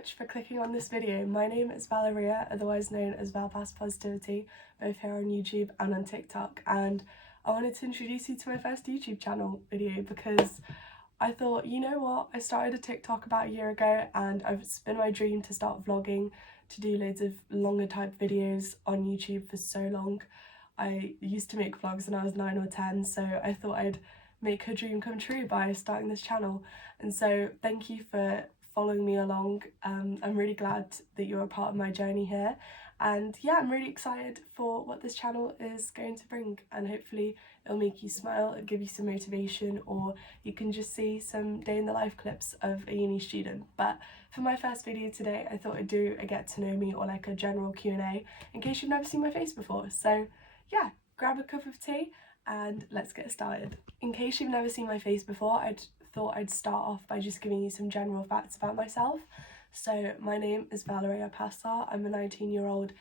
much for clicking on this video. My name is Valeria, otherwise known as Valpass Positivity, both here on YouTube and on TikTok, and I wanted to introduce you to my first YouTube channel video because I thought, you know what, I started a TikTok about a year ago and it's been my dream to start vlogging, to do loads of longer type videos on YouTube for so long. I used to make vlogs when I was 9 or 10, so I thought I'd make her dream come true by starting this channel. And so thank you for following me along. I'm really glad that you're a part of my journey here, and yeah, I'm really excited for what this channel is going to bring, and hopefully it'll make you smile, it'll give you some motivation, or you can just see some day in the life clips of a uni student. But for my first video today, I thought I'd do a get to know me or like a general Q&A in case you've never seen my face before. So yeah, grab a cup of tea and let's get started. In case you've never seen my face before, I thought I'd start off by just giving you some general facts about myself. So my name is Valeria Passar. I'm a 19-year-old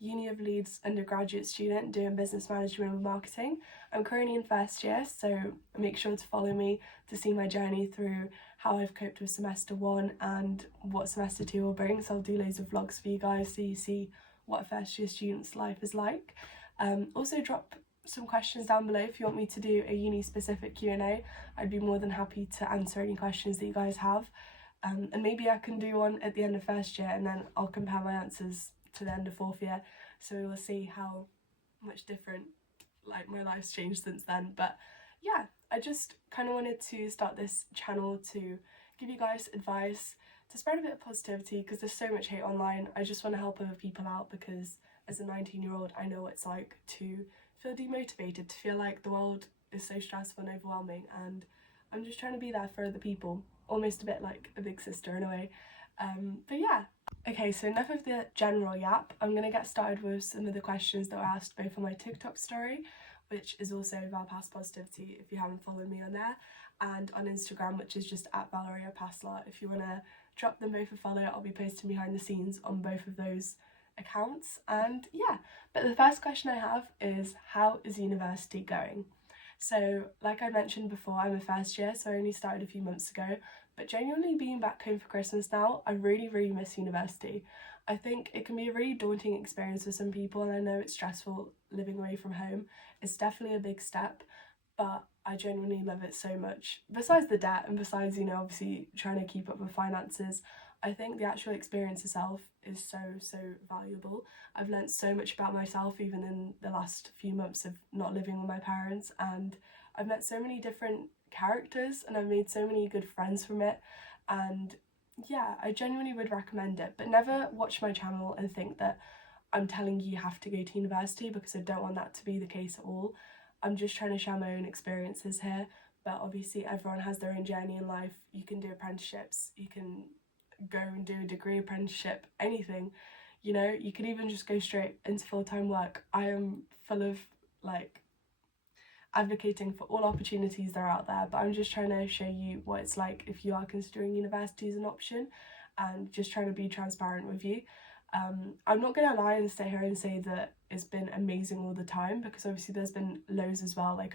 Uni of Leeds undergraduate student doing business management and marketing. I'm currently in first year, so make sure to follow me to see my journey through how I've coped with semester 1 and what semester 2 will bring. So I'll do loads of vlogs for you guys so you see what a first year student's life is like. Also drop some questions down below if you want me to do a uni specific Q&A. I'd be more than happy to answer any questions that you guys have, and maybe I can do one at the end of first year and then I'll compare my answers to the end of fourth year, so we will see how much different like my life's changed since then. But yeah, I just kind of wanted to start this channel to give you guys advice, to spread a bit of positivity, because there's so much hate online. I just want to help other people out because as a 19-year-old I know what it's like to feel demotivated, to feel like the world is so stressful and overwhelming, and I'm just trying to be there for other people, almost a bit like a big sister in a way. But yeah, okay, so enough of the general yap. I'm gonna get started with some of the questions that were asked both on my TikTok story, which is also Valpass Positivity if you haven't followed me on there, and on Instagram, which is just at Valeria Passlar. If you want to drop them both a follow, I'll be posting behind the scenes on both of those accounts. And yeah, but the first question I have is, how is university going? So like I mentioned before, I'm a first year, so I only started a few months ago, but genuinely being back home for Christmas now, I really miss university. I think it can be a really daunting experience for some people, and I know it's stressful living away from home. It's definitely a big step, but I genuinely love it so much. Besides the debt and besides, you know, obviously trying to keep up with finances, I think the actual experience itself is so valuable. I've learnt so much about myself even in the last few months of not living with my parents, and I've met so many different characters and I've made so many good friends from it. And yeah, I genuinely would recommend it, but never watch my channel and think that I'm telling you have to go to university, because I don't want that to be the case at all. I'm just trying to share my own experiences here, but obviously everyone has their own journey in life. You can do apprenticeships, you can go and do a degree apprenticeship, anything, you know, you could even just go straight into full-time work. I am full of like advocating for all opportunities that are out there, but I'm just trying to show you what it's like if you are considering university as an option, and just trying to be transparent with you. I'm not gonna lie and sit here and say that it's been amazing all the time, because obviously there's been lows as well. Like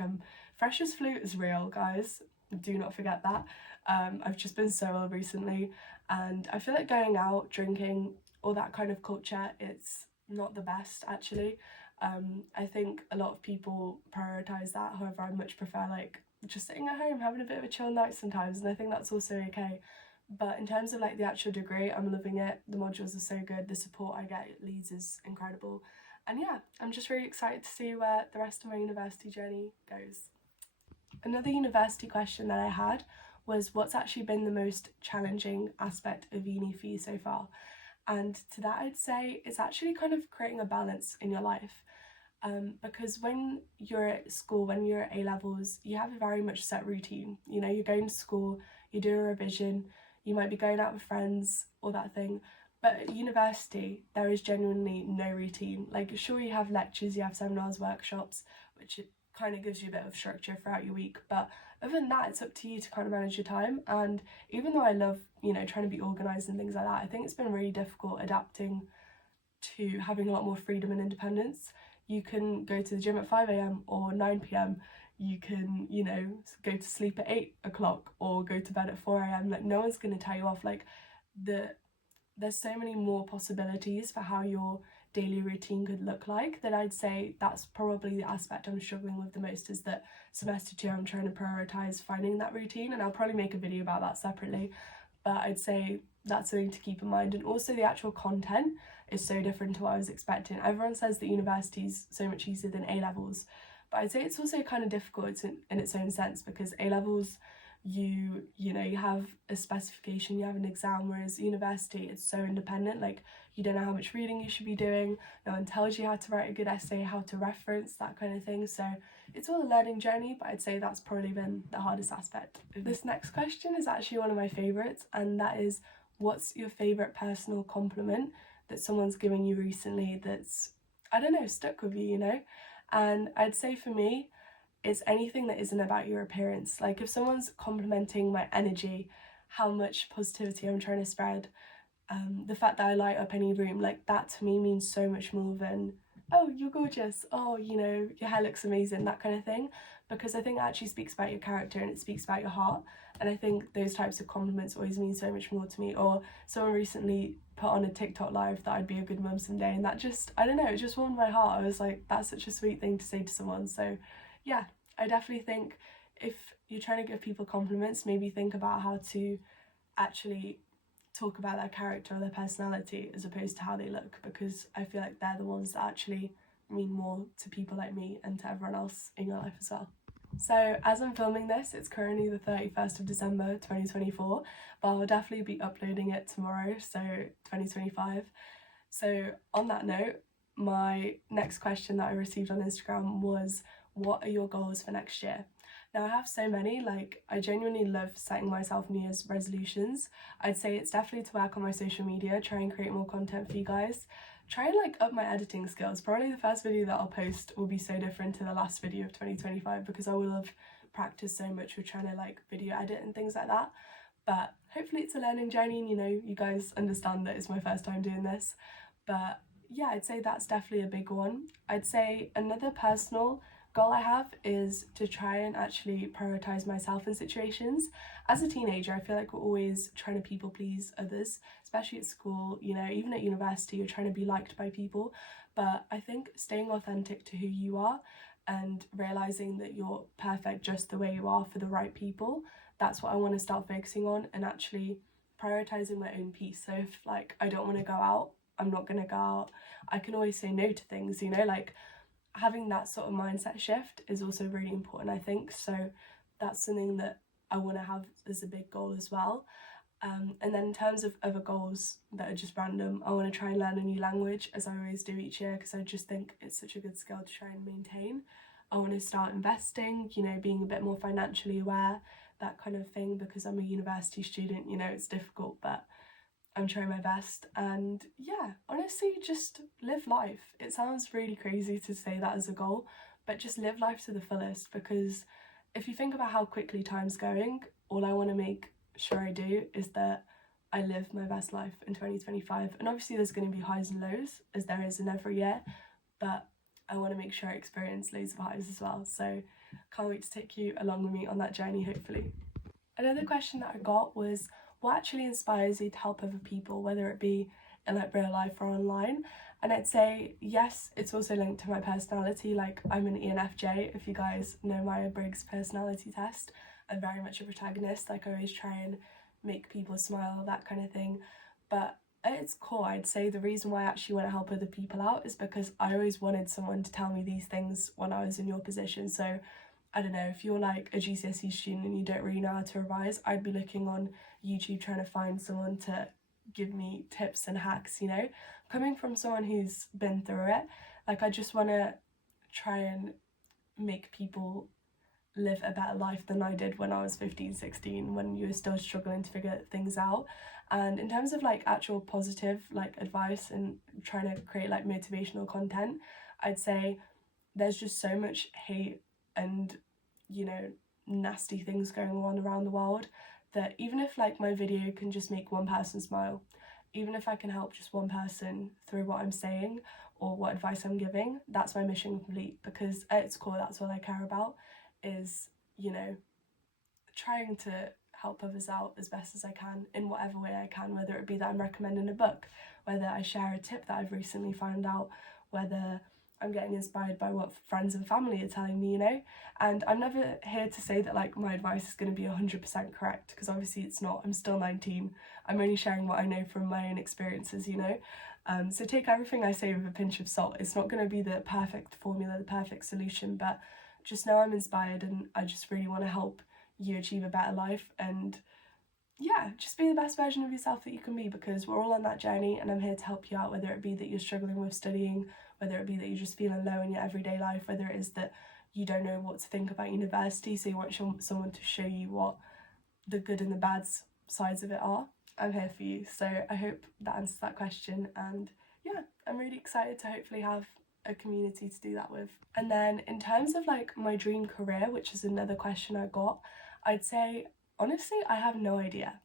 freshers flu is real, guys, do not forget that. I've just been so ill recently, and I feel like going out, drinking, all that kind of culture, it's not the best actually. I think a lot of people prioritise that, however I much prefer like just sitting at home having a bit of a chill night sometimes, and I think that's also okay. But in terms of like the actual degree, I'm loving it. The modules are so good, the support I get at Leeds is incredible, and yeah, I'm just really excited to see where the rest of my university journey goes. Another university question that I had was, what's actually been the most challenging aspect of uni for you so far? And to that I'd say it's actually kind of creating a balance in your life, because when you're at school, when you're at A-levels, you have a very much set routine. You know, you're going to school, you do a revision, you might be going out with friends, all that thing. But at university, there is genuinely no routine. Like, sure, you have lectures, you have seminars, workshops, which it kind of gives you a bit of structure throughout your week, but other than that, it's up to you to kind of manage your time. And even though I love, you know, trying to be organised and things like that, I think it's been really difficult adapting to having a lot more freedom and independence. You can go to the gym at 5 a.m. or 9 p.m. You can, you know, go to sleep at 8 o'clock or go to bed at 4 a.m. Like, no one's going to tell you off. Like, the there's so many more possibilities for how your daily routine could look like, that I'd say that's probably the aspect I'm struggling with the most, is that semester 2 I'm trying to prioritise finding that routine, and I'll probably make a video about that separately, but I'd say that's something to keep in mind. And also the actual content is so different to what I was expecting. Everyone says that university's so much easier than A-levels, but I'd say it's also kind of difficult in its own sense, because A-levels, you know, you have a specification, you have an exam, whereas university, it's so independent. Like, you don't know how much reading you should be doing, no one tells you how to write a good essay, how to reference, that kind of thing. So it's all a learning journey, but I'd say that's probably been the hardest aspect. This next question is actually one of my favourites, and that is, what's your favourite personal compliment that someone's given you recently that's, I don't know, stuck with you, you know? And I'd say for me, it's anything that isn't about your appearance. Like, if someone's complimenting my energy, how much positivity I'm trying to spread, the fact that I light up any room, like, that to me means so much more than, oh, you're gorgeous, oh, you know, your hair looks amazing, that kind of thing. Because I think it actually speaks about your character and it speaks about your heart. And I think those types of compliments always mean so much more to me. Or someone recently put on a TikTok live that I'd be a good mum someday, and that just, I don't know, it just warmed my heart. I was like, that's such a sweet thing to say to someone. So yeah, I definitely think if you're trying to give people compliments, maybe think about how to actually talk about their character or their personality as opposed to how they look, because I feel like they're the ones that actually mean more to people like me and to everyone else in your life as well. So as I'm filming this, it's currently the 31st of December 2024, but I'll definitely be uploading it tomorrow, so 2025. So on that note, my next question that I received on Instagram was, what are your goals for next year? Now, I have so many. Like, I genuinely love setting myself New Year's resolutions. I'd say it's definitely to work on my social media, try and create more content for you guys, try and like up my editing skills. Probably the first video that I'll post will be so different to the last video of 2025, because I will have practiced so much with trying to like video edit and things like that. But hopefully it's a learning journey, and you know, you guys understand that it's my first time doing this. But yeah, I'd say that's definitely a big one. I'd say another personal goal I have is to try and actually prioritize myself in situations. As a teenager, I feel like we're always trying to people please others, especially at school, you know, even at university, you're trying to be liked by people. But I think staying authentic to who you are and realizing that you're perfect just the way you are for the right people, that's what I want to start focusing on, and actually prioritizing my own peace. So if like I don't want to go out, I'm not going to go out. I can always say no to things, you know, like having that sort of mindset shift is also really important, I think. So that's something that I want to have as a big goal as well. And then in terms of other goals that are just random, I want to try and learn a new language, as I always do each year, because I just think it's such a good skill to try and maintain. I want to start investing, you know, being a bit more financially aware, that kind of thing, because I'm a university student, you know, it's difficult, but I'm trying my best. And yeah, honestly, just live life. It sounds really crazy to say that as a goal, but just live life to the fullest, because if you think about how quickly time's going, all I want to make sure I do is that I live my best life in 2025. And obviously there's going to be highs and lows, as there is in every year, but I want to make sure I experience loads of highs as well. So can't wait to take you along with me on that journey, hopefully. Another question that I got was, what actually inspires you to help other people, whether it be in like real life or online? And I'd say yes, it's also linked to my personality. Like, I'm an ENFJ, if you guys know Myers-Briggs personality test. I'm very much a protagonist. Like, I always try and make people smile, that kind of thing. But at its core, I'd say the reason why I actually want to help other people out is because I always wanted someone to tell me these things when I was in your position. So I don't know, if you're like a GCSE student and you don't really know how to revise, I'd be looking on YouTube trying to find someone to give me tips and hacks, you know? Coming from someone who's been through it, like, I just want to try and make people live a better life than I did when I was 15, 16, when you were still struggling to figure things out. And in terms of like actual positive like advice and trying to create like motivational content, I'd say there's just so much hate and, you know, nasty things going on around the world, that even if like my video can just make one person smile, even if I can help just one person through what I'm saying or what advice I'm giving, that's my mission complete. Because at its core, that's all I care about, is, you know, trying to help others out as best as I can in whatever way I can, whether it be that I'm recommending a book, whether I share a tip that I've recently found out, whether I'm getting inspired by what friends and family are telling me, you know? And I'm never here to say that like my advice is going to be 100% correct, because obviously it's not. I'm still 19. I'm only sharing what I know from my own experiences, you know? So take everything I say with a pinch of salt. It's not going to be the perfect formula, the perfect solution, but just know I'm inspired and I just really want to help you achieve a better life. And yeah, just be the best version of yourself that you can be, because we're all on that journey and I'm here to help you out, whether it be that you're struggling with studying, whether it be that you're just feeling low in your everyday life, whether it is that you don't know what to think about university, so you want someone to show you what the good and the bad sides of it are. I'm here for you. So I hope that answers that question, and yeah, I'm really excited to hopefully have a community to do that with. And then in terms of like my dream career, which is another question I got, I'd say honestly I have no idea,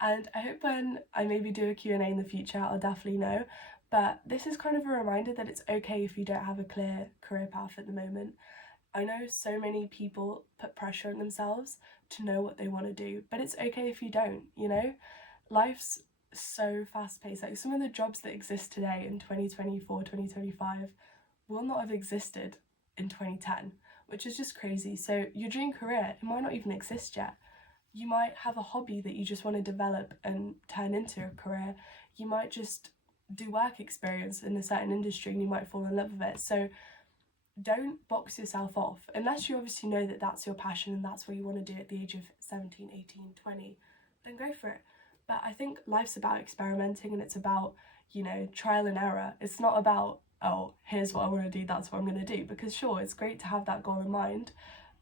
and I hope when I maybe do a Q&A in the future I'll definitely know. But this is kind of a reminder that it's okay if you don't have a clear career path at the moment. I know so many people put pressure on themselves to know what they want to do, but it's okay if you don't, you know? Life's so fast paced. Like some of the jobs that exist today in 2024, 2025 will not have existed in 2010, which is just crazy. So your dream career, it might not even exist yet. You might have a hobby that you just want to develop and turn into a career. You might just do work experience in a certain industry and you might fall in love with it. So don't box yourself off unless you obviously know that that's your passion and that's what you want to do at the age of 17, 18, 20, then go for it. But I think life's about experimenting and it's about, you know, trial and error. It's not about, oh, here's what I want to do, that's what I'm going to do. Because sure, it's great to have that goal in mind,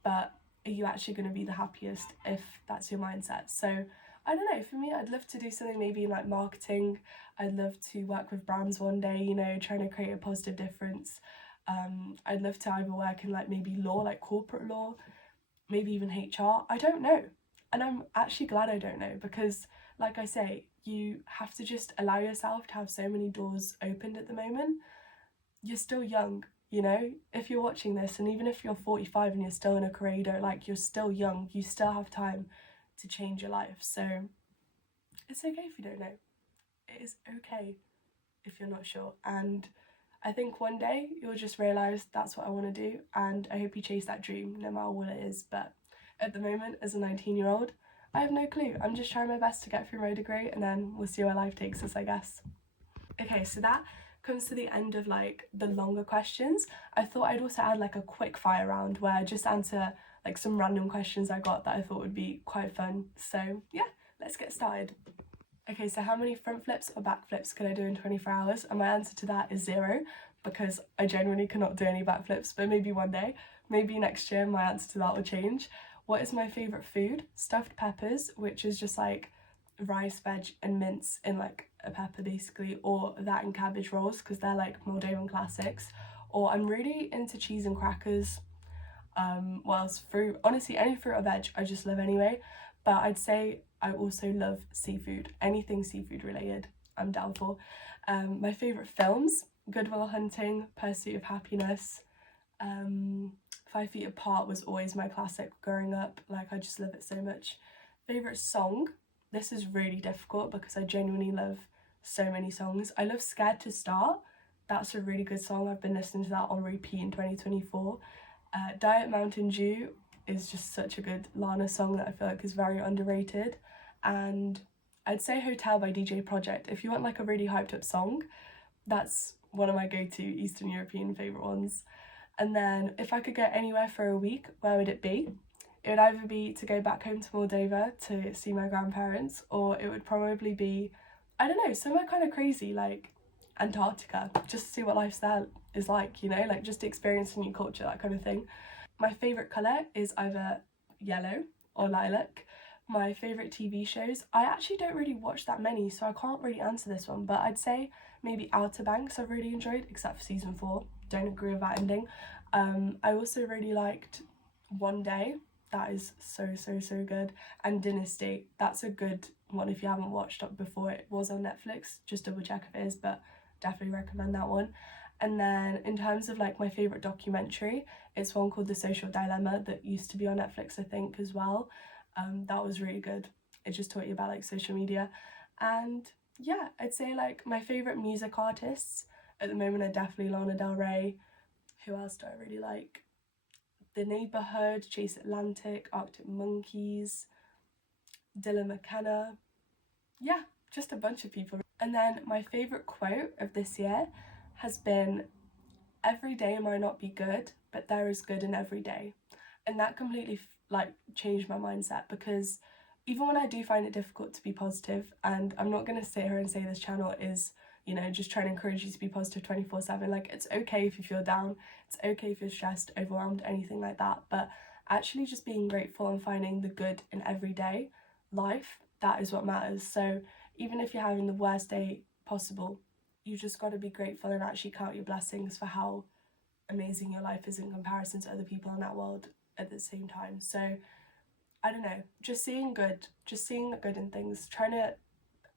but are you actually going to be the happiest if that's your mindset? So I don't know, for me, I'd love to do something maybe in like marketing. I'd love to work with brands one day, you know, trying to create a positive difference. I'd love to either work in like maybe law, like corporate law, maybe even HR. I don't know. And I'm actually glad I don't know, because like I say, you have to just allow yourself to have so many doors opened at the moment. You're still young, you know? If you're watching this, and even if you're 45 and you're still in a career you don't like, you're still young. You still have time to change your life. So it's okay if you don't know. It is okay if you're not sure. And I think one day you'll just realise that's what I want to do, and I hope you chase that dream no matter what it is. But at the moment, as a 19-year-old, I have no clue. I'm just trying my best to get through my degree and then we'll see where life takes us, I guess. Okay, so that comes to the end of like the longer questions. I thought I'd also add like a quick fire round where I just answer like some random questions I got that I thought would be quite fun. So yeah, let's get started. Okay, so how many front flips or back flips can I do in 24 hours? And my answer to that is 0, because I genuinely cannot do any back flips, but maybe one day, maybe next year, my answer to that will change. What is my favourite food? Stuffed peppers, which is just like rice, veg and mince in like a pepper basically, or that and cabbage rolls because they're like Moldovan classics. Or I'm really into cheese and crackers. What else? Fruit. Honestly, any fruit or veg I just love anyway. But I'd say I also love seafood. Anything seafood related, I'm down for. My favourite films: Good Will Hunting, Pursuit of Happiness. 5 Feet Apart was always my classic growing up. Like, I just love it so much. Favourite song? This is really difficult because I genuinely love so many songs. I love Scared to Start. That's a really good song. I've been listening to that on repeat in 2024. Diet Mountain Dew is just such a good Lana song that I feel like is very underrated. And I'd say Hotel by DJ Project. If you want like a really hyped up song, that's one of my go-to Eastern European favourite ones. And then if I could go anywhere for a week, where would it be? It would either be to go back home to Moldova to see my grandparents, or it would probably be, I don't know, somewhere kind of crazy like Antarctica, just to see what life there is like, you know, like just to experience a new culture, that kind of thing. My favourite colour is either yellow or lilac. My favourite TV shows, I actually don't really watch that many, so I can't really answer this one, but I'd say maybe Outer Banks I've really enjoyed, except for season 4. Don't agree with that ending. I also really liked One Day. That is so good. And Dynasty, that's a good one if you haven't watched it before. It was on Netflix, just double check if it is, but definitely recommend that one. And then in terms of like my favourite documentary, it's one called The Social Dilemma that used to be on Netflix, I think, as well. That was really good. It just taught you about like social media. And yeah, I'd say like my favourite music artists at the moment are definitely Lana Del Rey. Who else do I really like? The Neighbourhood, Chase Atlantic, Arctic Monkeys, Dylan McKenna. Yeah, just a bunch of people. And then my favourite quote of this year has been, "Every day might not be good, but there is good in every day." And that completely like changed my mindset, because even when I do find it difficult to be positive, and I'm not going to sit here and say this channel is, you know, just trying to encourage you to be positive 24/7. Like, it's okay if you feel down, it's okay if you're stressed, overwhelmed, anything like that, but actually just being grateful and finding the good in everyday life, that is what matters. So even if you're having the worst day possible, you just got to be grateful and actually count your blessings for how amazing your life is in comparison to other people in that world at the same time. So I don't know, just seeing the good in things, trying to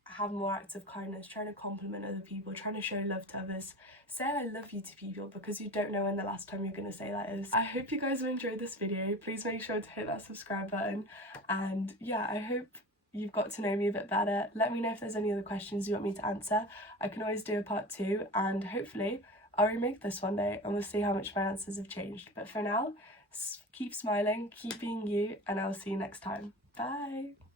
have more acts of kindness, trying to compliment other people, trying to show love to others, say I love you to people, because you don't know when the last time you're going to say that is. I hope you guys have enjoyed this video. Please make sure to hit that subscribe button, and yeah, I hope you've got to know me a bit better. Let me know if there's any other questions you want me to answer. I can always do a part 2, and hopefully I'll remake this one day and we'll see how much my answers have changed. But for now, keep smiling, keep being you, and I'll see you next time. Bye!